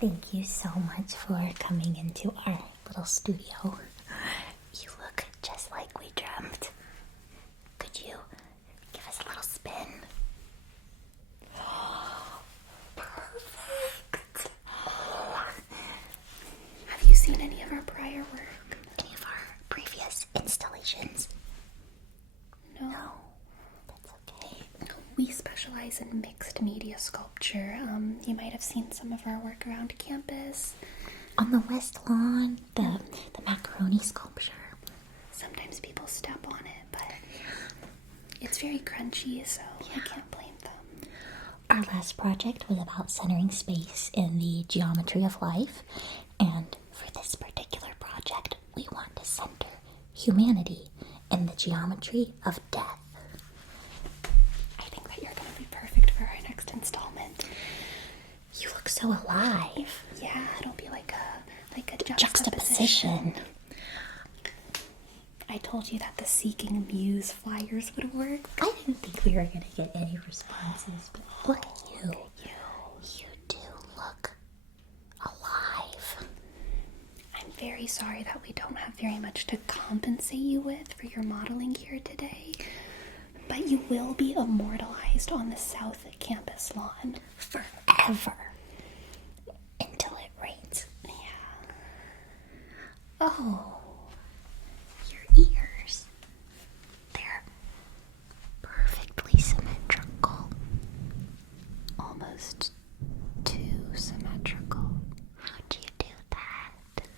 Thank you so much for coming into our little studio. You look just like we dreamt. Could you give us a little spin? Perfect! Have you seen any of our prior work? Any of our previous installations? No. That's okay. We specialize in mixed media sculpture. You might have seen some of our work around campus. On the West Lawn, the macaroni sculpture. Sometimes people step on it, but it's very crunchy, so I can't blame them. Our last project was about centering space in the geometry of life, and for this particular project, we want to center humanity in the geometry of death. I think that you're going to be perfect for our next installment. You look so alive. Yeah, it'll be like a Juxtaposition. I told you that the Seeking Muse flyers would work. I didn't think we were going to get any responses, but look at you. You do look alive. I'm very sorry that we don't have very much to compensate you with for your modeling here today, but you will be immortalized on the South Campus lawn. Forever. Until it rains. Yeah. Oh. Your ears. They're perfectly symmetrical. Almost too symmetrical. How'd you do that?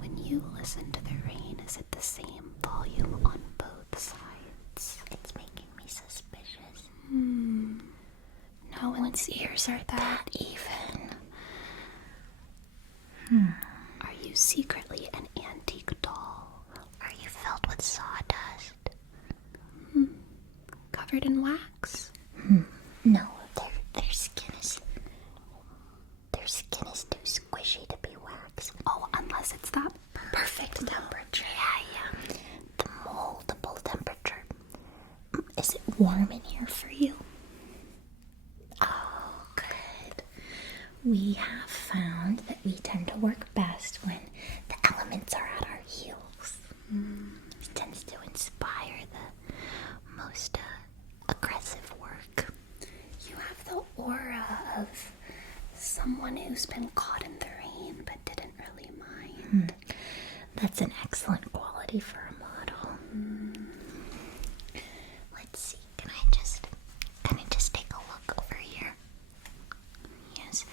When you listen to the rain, is it the same volume on both sides? It's making me suspicious. No one's ears are that even. Are you secretly an antique doll? Are you filled with sawdust? Covered in wax? No, their skin is too squishy to be wax. Oh, unless it's that perfect temperature. Yeah. The moldable temperature. Is it warm in here for you? Oh, good. We have found that we tend to work best when the elements are at our heels. It tends to inspire the most aggressive work. You have the aura of someone who's been caught in the rain but didn't really mind. That's an excellent quality for a model. Let's see, can I just take a look over here? Yes,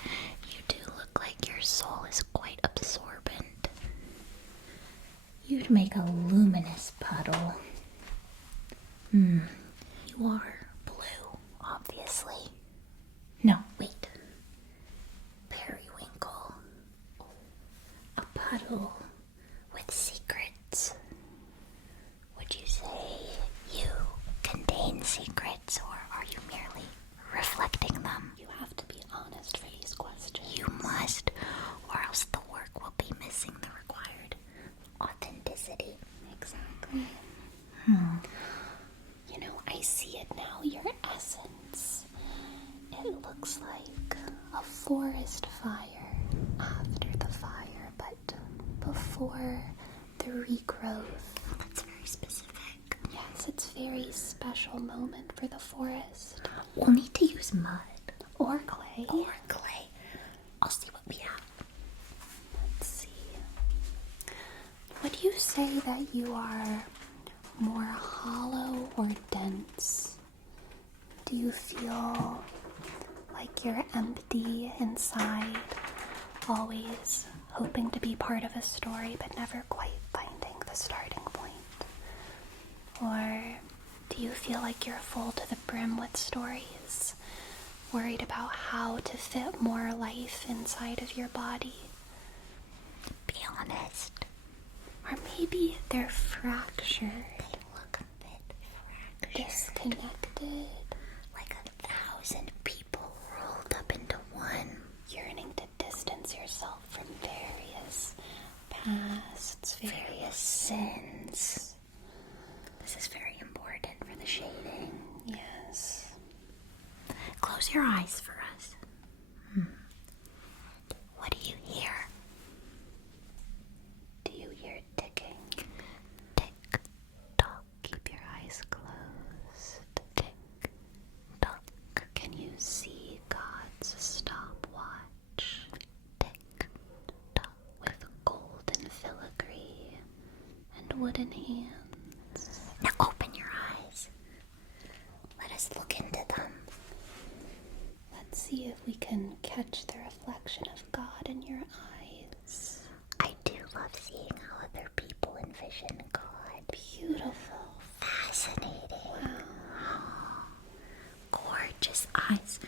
you do look like your soul is quite absorbent. You'd make a luminous puddle. You are blue, obviously. No, wait. Periwinkle. A puddle with secrets. Would you say you contain secrets, or are you merely reflecting them? You have to be honest for these questions. You must, or else the work will be missing the required authenticity. Exactly. You know, I see it now, your essence. It looks like a forest fire after the fire, but before the regrowth. That's very specific. Yes, it's a very special moment for the forest. We'll need to use mud. Or clay. Or clay. I'll see what we have. Let's see. Would you say that you are more hollow or dense? Do you feel like you're empty inside, always hoping to be part of a story but never quite finding the starting point? Or do you feel like you're full to the brim with stories, worried about how to fit more life inside of your body? Be honest. Or maybe they're fractured. They look a bit fractured. Disconnected. Like 1,000 people rolled up into one. Yearning to distance yourself from various pasts, various sins. This is very important for the shading. Yes. Close your eyes for us. in hands. Now open your eyes. Let us look into them. Let's see if we can catch the reflection of God in your eyes. I do love seeing how other people envision God. Beautiful. Fascinating. Wow. Gorgeous eyes.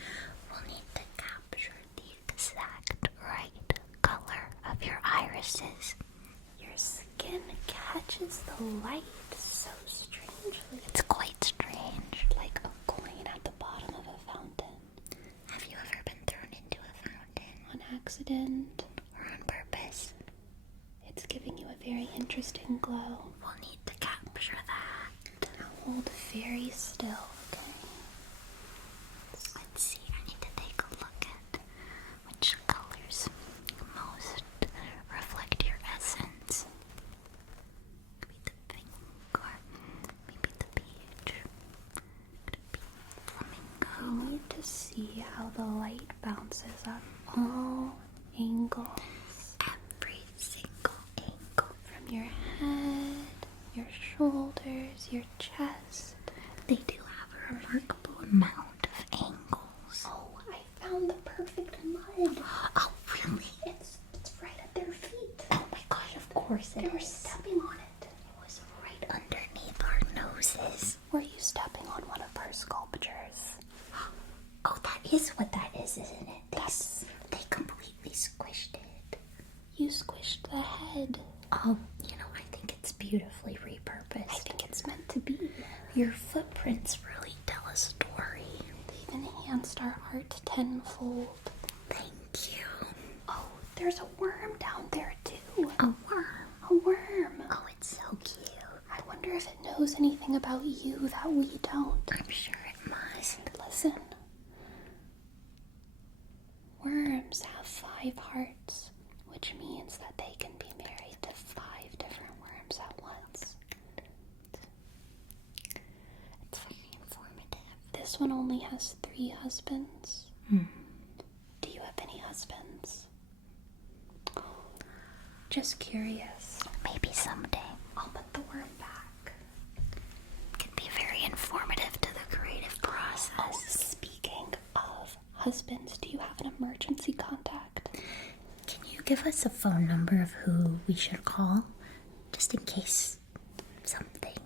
We'll need to capture the exact right color of your irises. Your skin catches the light so strangely. It's quite strange. Like a coin at the bottom of a fountain. Have you ever been thrown into a fountain? On accident. Or on purpose? It's giving you a very interesting glow. We'll need to capture that. Now hold very still, okay? Let's see, I need to take a look at which colors most reflect your essence. Could be the pink or maybe the peach. Could be flamingo. You need to see how the light bounces at all angles. Every single angle. From your head, your shoulders, your chest. They do have a remarkable amount of angles. Oh, I found the perfect mud. Oh, really? It's right at their feet. Oh my gosh, of course They it were is. stepping on it. It was right underneath our noses. Were you stepping on one of her sculptures? Oh, that is what that is, isn't it? That's- They completely squished it. You squished the head. Oh, I think it's beautifully repurposed. I think it's meant to be. Your footprints really tell a story. They've enhanced our art tenfold. Thank you. Oh, there's a worm down there too. A worm. A worm. Oh, it's so cute. I wonder if it knows anything about you that we don't. I'm sure it must. Listen. Worms have 5 hearts, which means that they can be married to 5 different worms at once. It's very informative. This one only has 3 husbands. Hmm. Do you have any husbands? Just curious. Maybe someday. I'll put the worm back. It can be very informative to the creative process. Oh, speaking of husbands, do you have an emergency contact? Can you give us a phone number of who we should call? Just in case something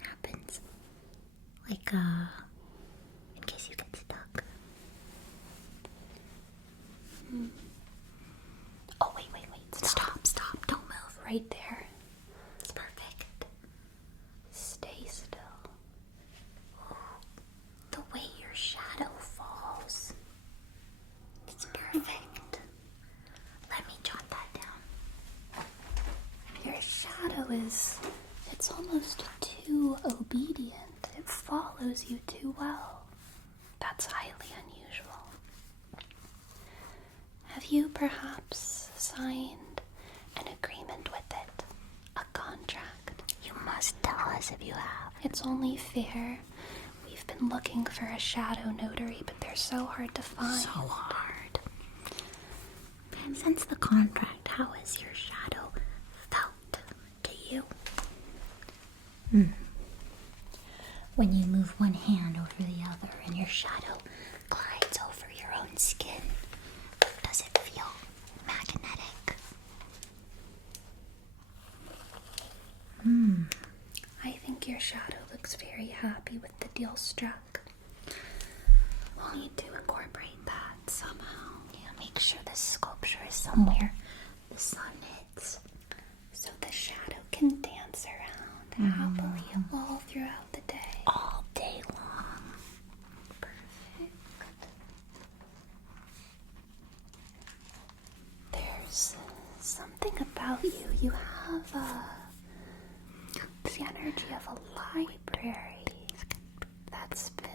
happens. Like, in case you get stuck. Oh, wait. Stop. Don't move. Right there. It's perfect. Stay still. The way your shadow falls. It's perfect. Let me jot that down. Your shadow it's almost too obedient. It follows you too well. That's highly unusual. Have you perhaps signed an agreement with it? A contract? You must tell us if you have. It's only fair. We've been looking for a shadow notary, but they're so hard to find. So hard. Since the contract, how has your shadow felt to you? When you move one hand over the other and your shadow glides over your own skin, does it feel magnetic? I think your shadow looks very happy with the deal struck. We'll need to incorporate that somehow. Yeah, make sure the sculpture is somewhere the sun hits. So the shadow can dance around happily all throughout the day. All day long. Perfect. There's something about you. You have the energy of a library that's been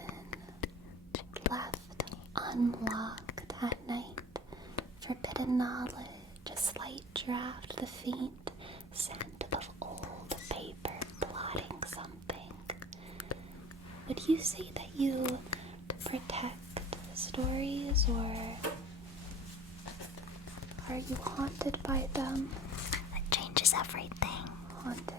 left unlocked at night. Forbidden knowledge, a slight draft, the faint scent of old paper blotting something. Would you say that you protect stories, or are you haunted by them? That changes everything. Haunted.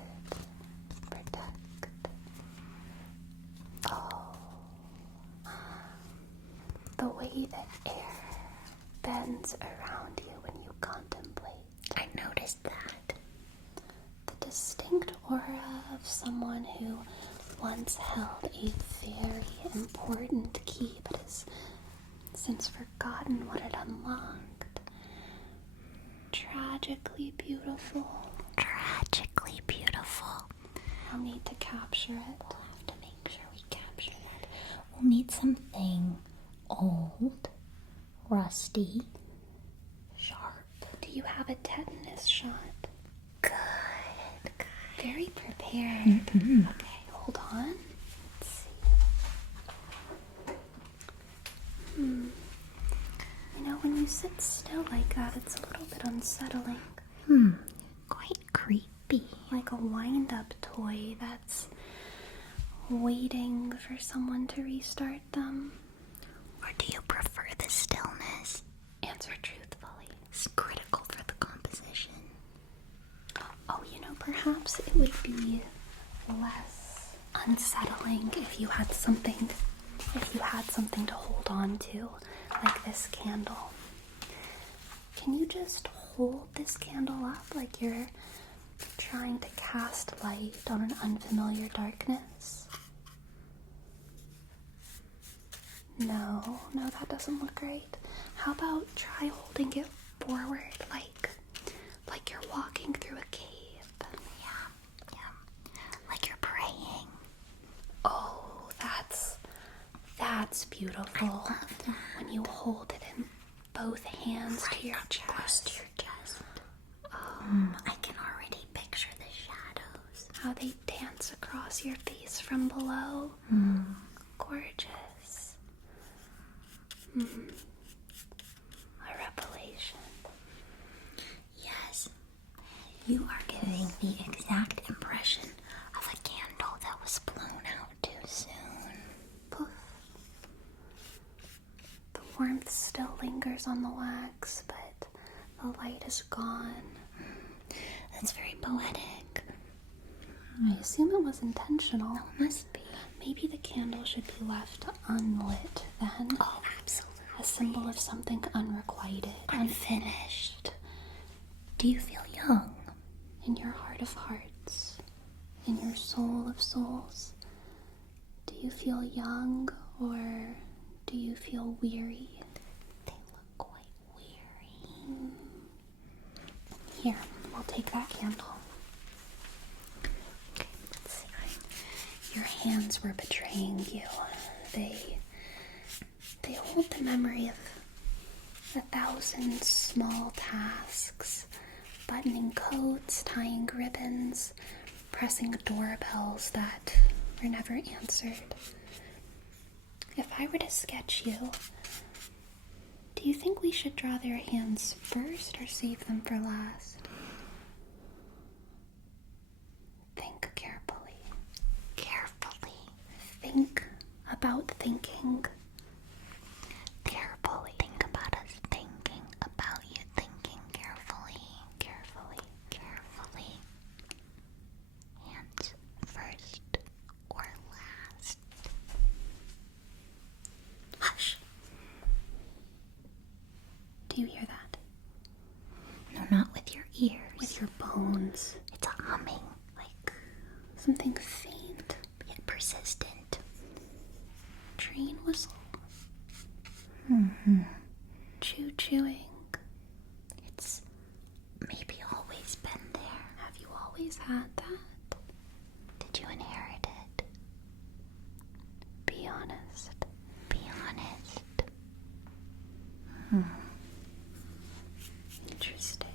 the way the air bends around you when you contemplate. I noticed that. The distinct aura of someone who once held a very important key but has since forgotten what it unlocked. Tragically beautiful. Tragically beautiful. I'll need to capture it. We'll have to make sure we capture that. We'll need something old, rusty, sharp. Do you have a tetanus shot? Good. Very prepared. Mm-hmm. Okay, hold on. Let's see. You know, when you sit still like that, it's a little bit unsettling. Quite creepy. Like a wind-up toy that's waiting for someone to restart them. Or do you prefer the stillness? Answer truthfully. It's critical for the composition. Oh, you know, perhaps it would be less unsettling if you had something to hold on to, like this candle. Can you just hold this candle up like you're trying to cast light on an unfamiliar darkness? No, that doesn't look right. How about try holding it forward like you're walking through a cave? Yeah. Like you're praying. Oh, that's beautiful. I love that. When you hold it in both hands Right to your up chest. close to your chest. I can already picture the shadows. How they dance across your face from below. Gorgeous. A revelation. Yes, you are giving the exact impression of a candle that was blown out too soon. Poof. The warmth still lingers on the wax, but the light is gone. That's very poetic. I assume it was intentional. Must be. Maybe the candle should be left unlit then. Oh, absolutely. A symbol of something unrequited, Unfinished. Do you feel young? in your heart of hearts, in your soul of souls. Do you feel young or do you feel weary? They look quite weary. Here, I'll take that candle. Okay, let's see. Your hands were betraying you. They hold the memory of 1,000 small tasks. Buttoning coats, tying ribbons, pressing doorbells that were never answered. If I were to sketch you, do you think we should draw their hands first or save them for last? Think carefully. Carefully. Think about thinking. Carefully. Think about us thinking about you thinking carefully. Carefully. Carefully. Hands first or last. Hush. Do you hear that? No, not with your ears. With your bones. It's a humming, like Something faint. yet persistent. Train whistle. Chewing. It's maybe always been there. Have you always had that? Did you inherit it? Be honest. Be honest. Interesting.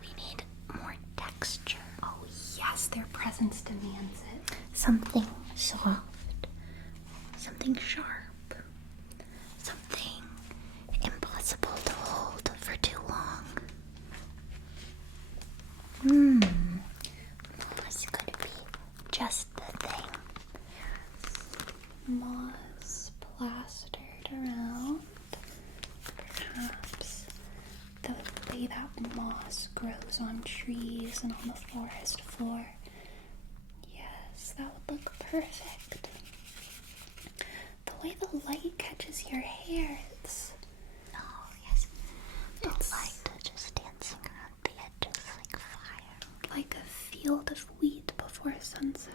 We need more texture. Oh, yes, their presence demands it. Something soft. Something sharp. Something impossible to hold for too long. This could be just the thing. Moss plastered around. Perhaps the way that moss grows on trees and on the forest floor. Yes, that would look perfect. The way the the light catches your hair. Oh, yes. The light just dancing around the edges like fire. Like a field of wheat before sunset.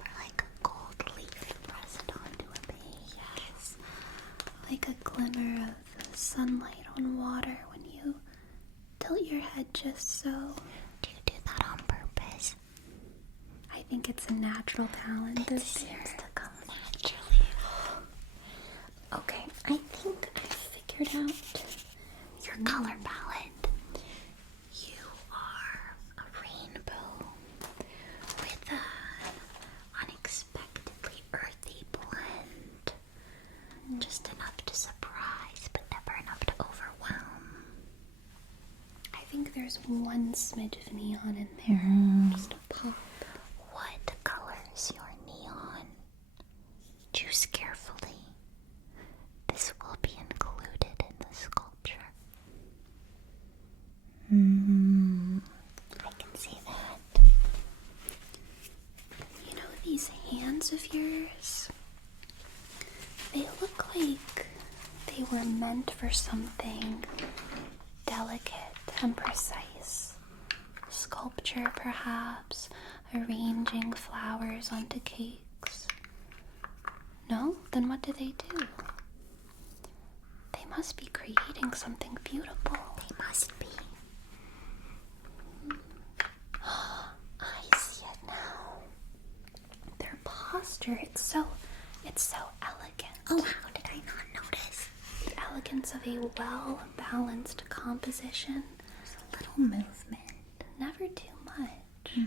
Or like a gold leaf pressed onto a page. Yes. Like a glimmer of sunlight on water when you tilt your head just so. Do you do that on purpose? I think it's a natural talent. It seems to come naturally. Okay, I think I figured out your color palette. You are a rainbow with an unexpectedly earthy blend. Just enough to surprise, but never enough to overwhelm. I think there's one smidge of neon in there. Just a pop. What color is your neon? Choose carefully. This will be included in the sculpture. I can see that. You know these hands of yours? They look like they were meant for something delicate and precise. Sculpture, perhaps, arranging flowers onto cakes. No? Then what do they do? They must be creating something beautiful. They must be. I see it now. Their posture, it's so elegant. Oh, how did I not notice? The elegance of a well-balanced composition. There's a little movement. Never too much.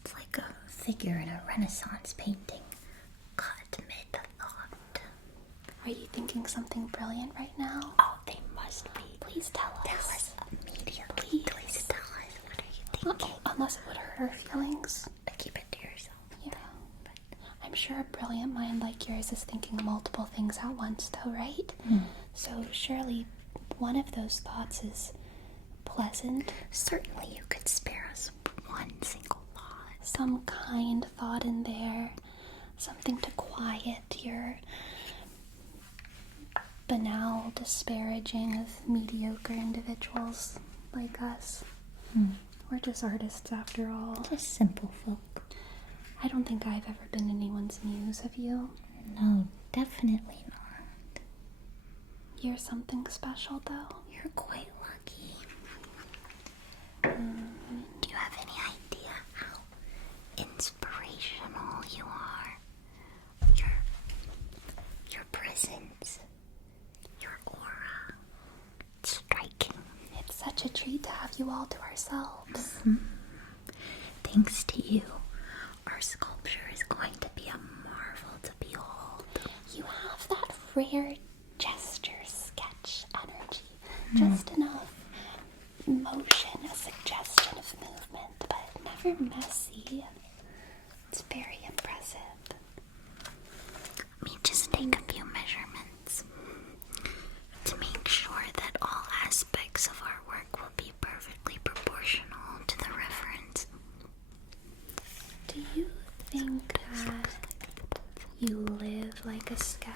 It's like a figure in a Renaissance painting, caught mid-thought. Are you thinking something brilliant right now? Oh, they must be. Please tell us. Tell us immediately. Please tell us. What are you thinking? Unless it would hurt our feelings. Keep it to yourself. Yeah. I'm sure a brilliant mind like yours is thinking multiple things at once, though, right? So surely one of those thoughts is pleasant. Certainly you could spare us one single thought. Some kind thought in there. Something to quiet your banal disparaging of mediocre individuals like us. We're just artists after all. Just simple folk. I don't think I've ever been anyone's muse, have you? No, definitely not. You're something special, though. You're quite lucky. Do you have any idea how inspirational you are? Your presence, your aura, it's striking. It's such a treat to have you all to ourselves. Thanks to you, our sculpture is going to be a marvel to behold. You have that rare gesture sketch energy. Just enough motion, a suggestion of movement, but never messy. It's very impressive. Let me just take a few measurements to make sure that all aspects of our work will be perfectly proportional to the reference. Do you think that you live like a sketch?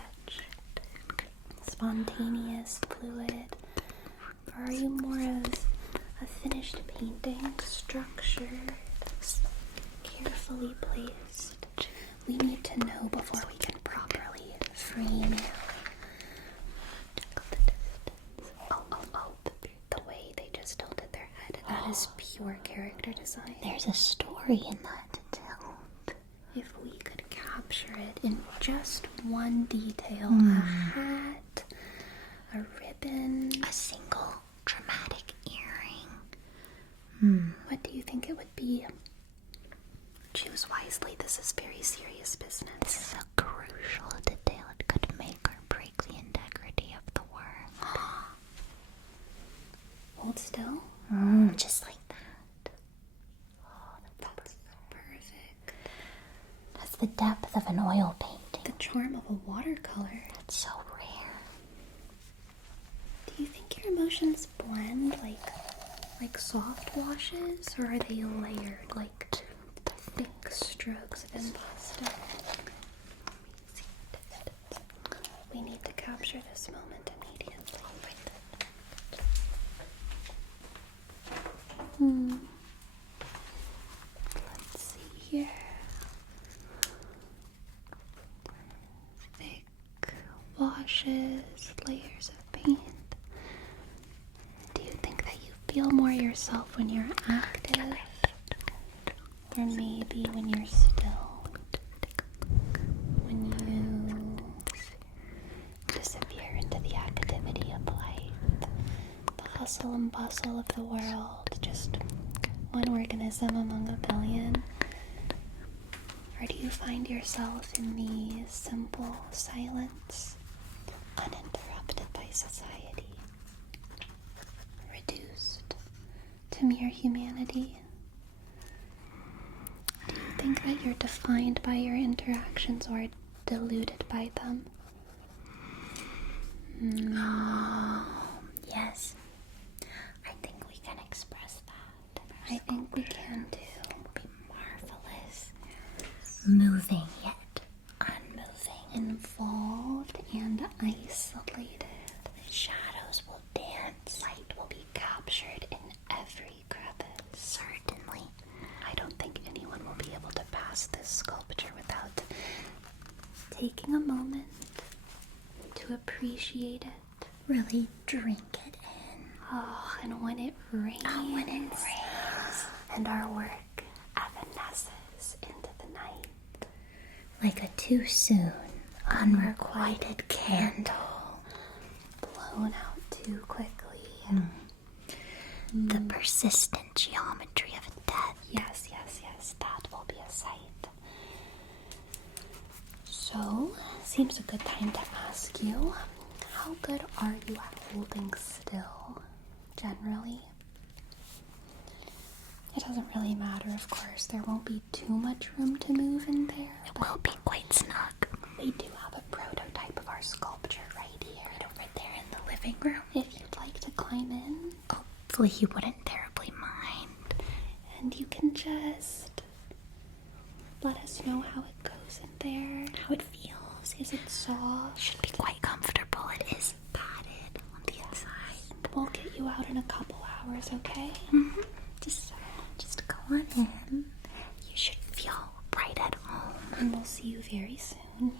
Spontaneous, fluid? Or are you more of a finished painting, structured, carefully placed? We need to know before we can properly frame it. The way they just tilted their head. That is pure character design. There's a story in that to tell. If we could capture it in just one detail, a hat, a ribbon, A single dramatic earring. what do you think it would be? Choose wisely. This is very serious business. This is a crucial detail. It could make or break the integrity of the work. Hold still. Just like that. Oh, That's perfect. that's the depth of an oil painting. The charm of a watercolor. It's so rare. Do you think your emotions blend like soft washes, or are they layered like thick strokes of impasto? capture this moment immediately. Let's see here. Thick washes, layers of paint. Do you think that you feel more yourself when you're active? Or maybe when you're still? When you disappear into the activity of life, the hustle and bustle of the world, just one organism among a billion? Or do you find yourself in the simple silence, uninterrupted by society, reduced to mere humanity? Do you think that you're defined by your interactions or deluded by them? Yes. I think we can express that. I think we can too. It will be marvelous. Moving yet unmoving. Involved and isolated. The shadows will dance. Light will be captured in every crevice. Certainly. I don't think anyone will be able to pass this sculpture without taking a moment to appreciate it. Really drink it in. Oh, and when it rains. And our work evanesces into the night. Like a too soon unrequited candle. Blown out too quickly. The persistent geometry of death. Yes, that will be a sight. So, seems a good time to ask you, how good are you at holding still, generally? It doesn't really matter, of course. There won't be too much room to move in there. It will be quite snug. We do have a prototype of our sculpture right here. Over there in the living room. If you'd like to climb in. Hopefully you wouldn't terribly mind. And you can just let us know how it goes in there. How it feels. Is it soft? Should be quite comfortable. It is padded on the inside. We'll get you out in a couple hours, okay? Just go on in. You should feel right at home. And we'll see you very soon.